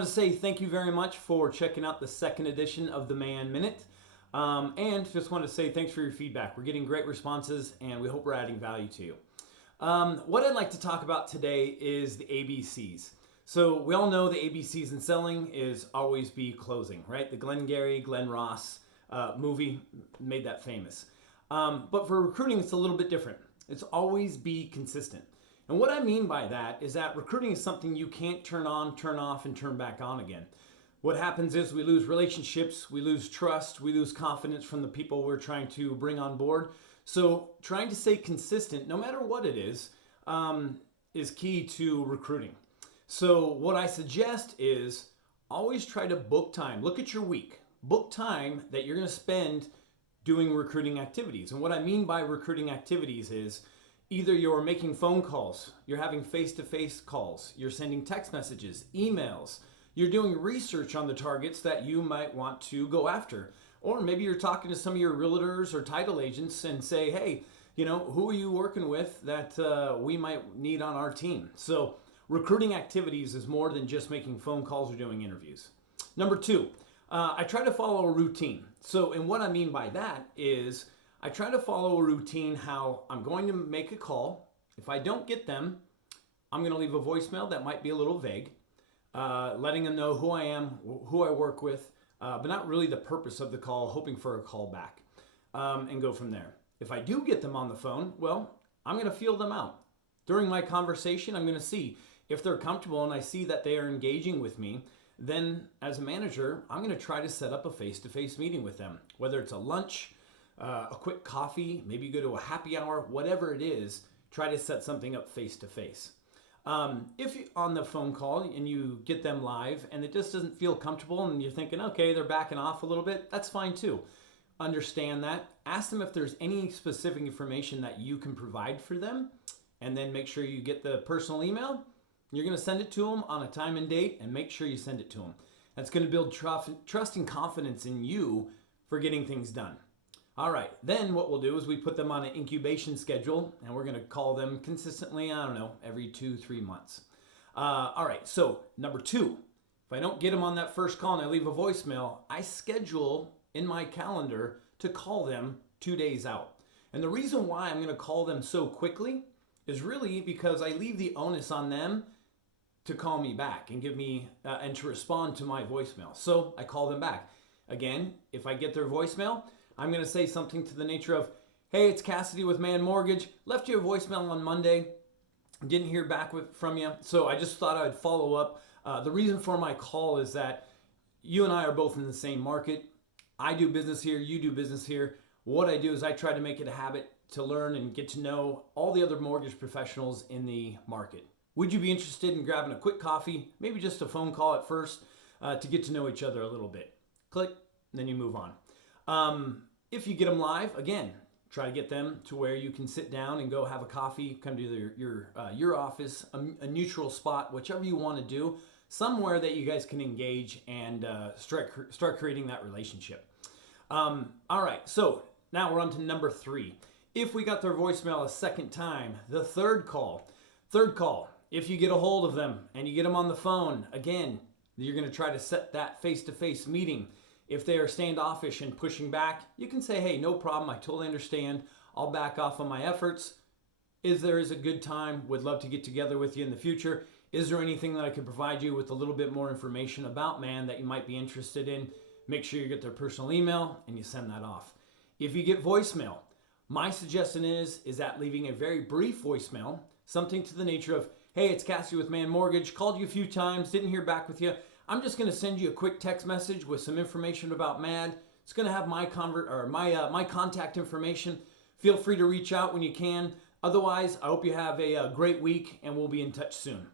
want to say thank you very much for checking out the second edition of the Man Minute. And just want to say thanks for your feedback. We're getting great responses and we hope we're adding value to you. What I'd like to talk about today is the ABCs. So we all know the ABCs in selling is always be closing, right? The Glengarry Glen Ross movie made that famous. But for recruiting, it's a little bit different. It's always be consistent. And what I mean by that is that recruiting is something you can't turn on, turn off, and turn back on again. What happens is we lose relationships, we lose trust, we lose confidence from the people we're trying to bring on board. So trying to stay consistent, no matter what it is key to recruiting. So what I suggest is always try to book time. Look at your week. Book time that you're going to spend doing recruiting activities. And what I mean by recruiting activities is either you're making phone calls, you're having face-to-face calls, you're sending text messages, emails, you're doing research on the targets that you might want to go after. Or maybe you're talking to some of your realtors or title agents and say, hey, who are you working with that we might need on our team? So recruiting activities is more than just making phone calls or doing interviews. Number two, I try to follow a routine. And what I mean by that is I try to follow a routine how I'm going to make a call. If I don't get them, I'm going to leave a voicemail that might be a little vague, letting them know who I am, who I work with, but not really the purpose of the call, hoping for a call back, and go from there. If I do get them on the phone, well, I'm going to feel them out. During my conversation, I'm going to see if they're comfortable and I see that they are engaging with me. Then as a manager, I'm going to try to set up a face-to-face meeting with them, whether it's a lunch, a quick coffee, maybe go to a happy hour, whatever it is, try to set something up face-to-face. If you on the phone call and you get them live and it just doesn't feel comfortable and you're thinking, okay, they're backing off a little bit, that's fine too. Understand that. Ask them if there's any specific information that you can provide for them, and then make sure you get the personal email. You're going to send it to them on a time and date, and make sure you send it to them. That's going to build trust and confidence in you for getting things done. All right, then what we'll do is we put them on an incubation schedule, and we're going to call them consistently, every 2-3 months. All right, so number two, if I don't get them on that first call and I leave a voicemail, I schedule in my calendar to call them 2 days out. And the reason why I'm going to call them so quickly is really because I leave the onus on them to call me back and give me and to respond to my voicemail. So I call them back. Again, if I get their voicemail, I'm going to say something to the nature of, hey, it's Cassidy with Man Mortgage. Left you a voicemail on Monday. Didn't hear back from you. So I just thought I would follow up. The reason for my call is that you and I are both in the same market. I do business here. You do business here. What I do is I try to make it a habit to learn and get to know all the other mortgage professionals in the market. Would you be interested in grabbing a quick coffee, maybe just a phone call at first, to get to know each other a little bit? Click, then you move on. If you get them live, again, try to get them to where you can sit down and go have a coffee, come to your office, a neutral spot, whichever you want to do, somewhere that you guys can engage and start creating that relationship. All right, so now we're on to number three. If we got their voicemail a second time, the third call, if you get a hold of them and you get them on the phone, again, you're going to try to set that face-to-face meeting. If they are standoffish and pushing back, you can say, hey, no problem, I totally understand. I'll back off on my efforts. There is a good time, would love to get together with you in the future. Is there anything that I could provide you with a little bit more information about Man that you might be interested in? Make sure you get their personal email and you send that off. If you get voicemail, my suggestion is that leaving a very brief voicemail, something to the nature of, hey, it's Cassie with Man Mortgage, called you a few times, didn't hear back with you. I'm just going to send you a quick text message with some information about MAD. It's going to have my contact information. Feel free to reach out when you can. Otherwise, I hope you have a great week and we'll be in touch soon.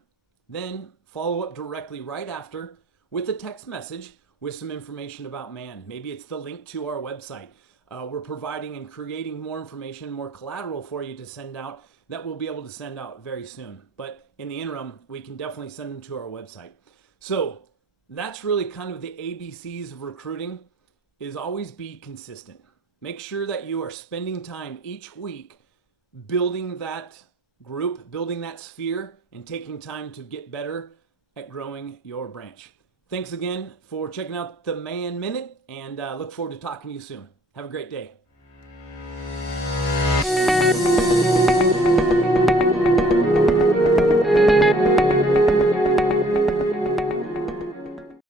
Then follow up directly right after with a text message with some information about Man. Maybe it's the link to our website. We're providing and creating more information, more collateral for you to send out that we'll be able to send out very soon. But in the interim, we can definitely send them to our website. So that's really kind of the ABCs of recruiting, is always be consistent. Make sure that you are spending time each week building that group, building that sphere, and taking time to get better at growing your branch. Thanks again for checking out the Man Minute, and look forward to talking to you soon. Have a great day.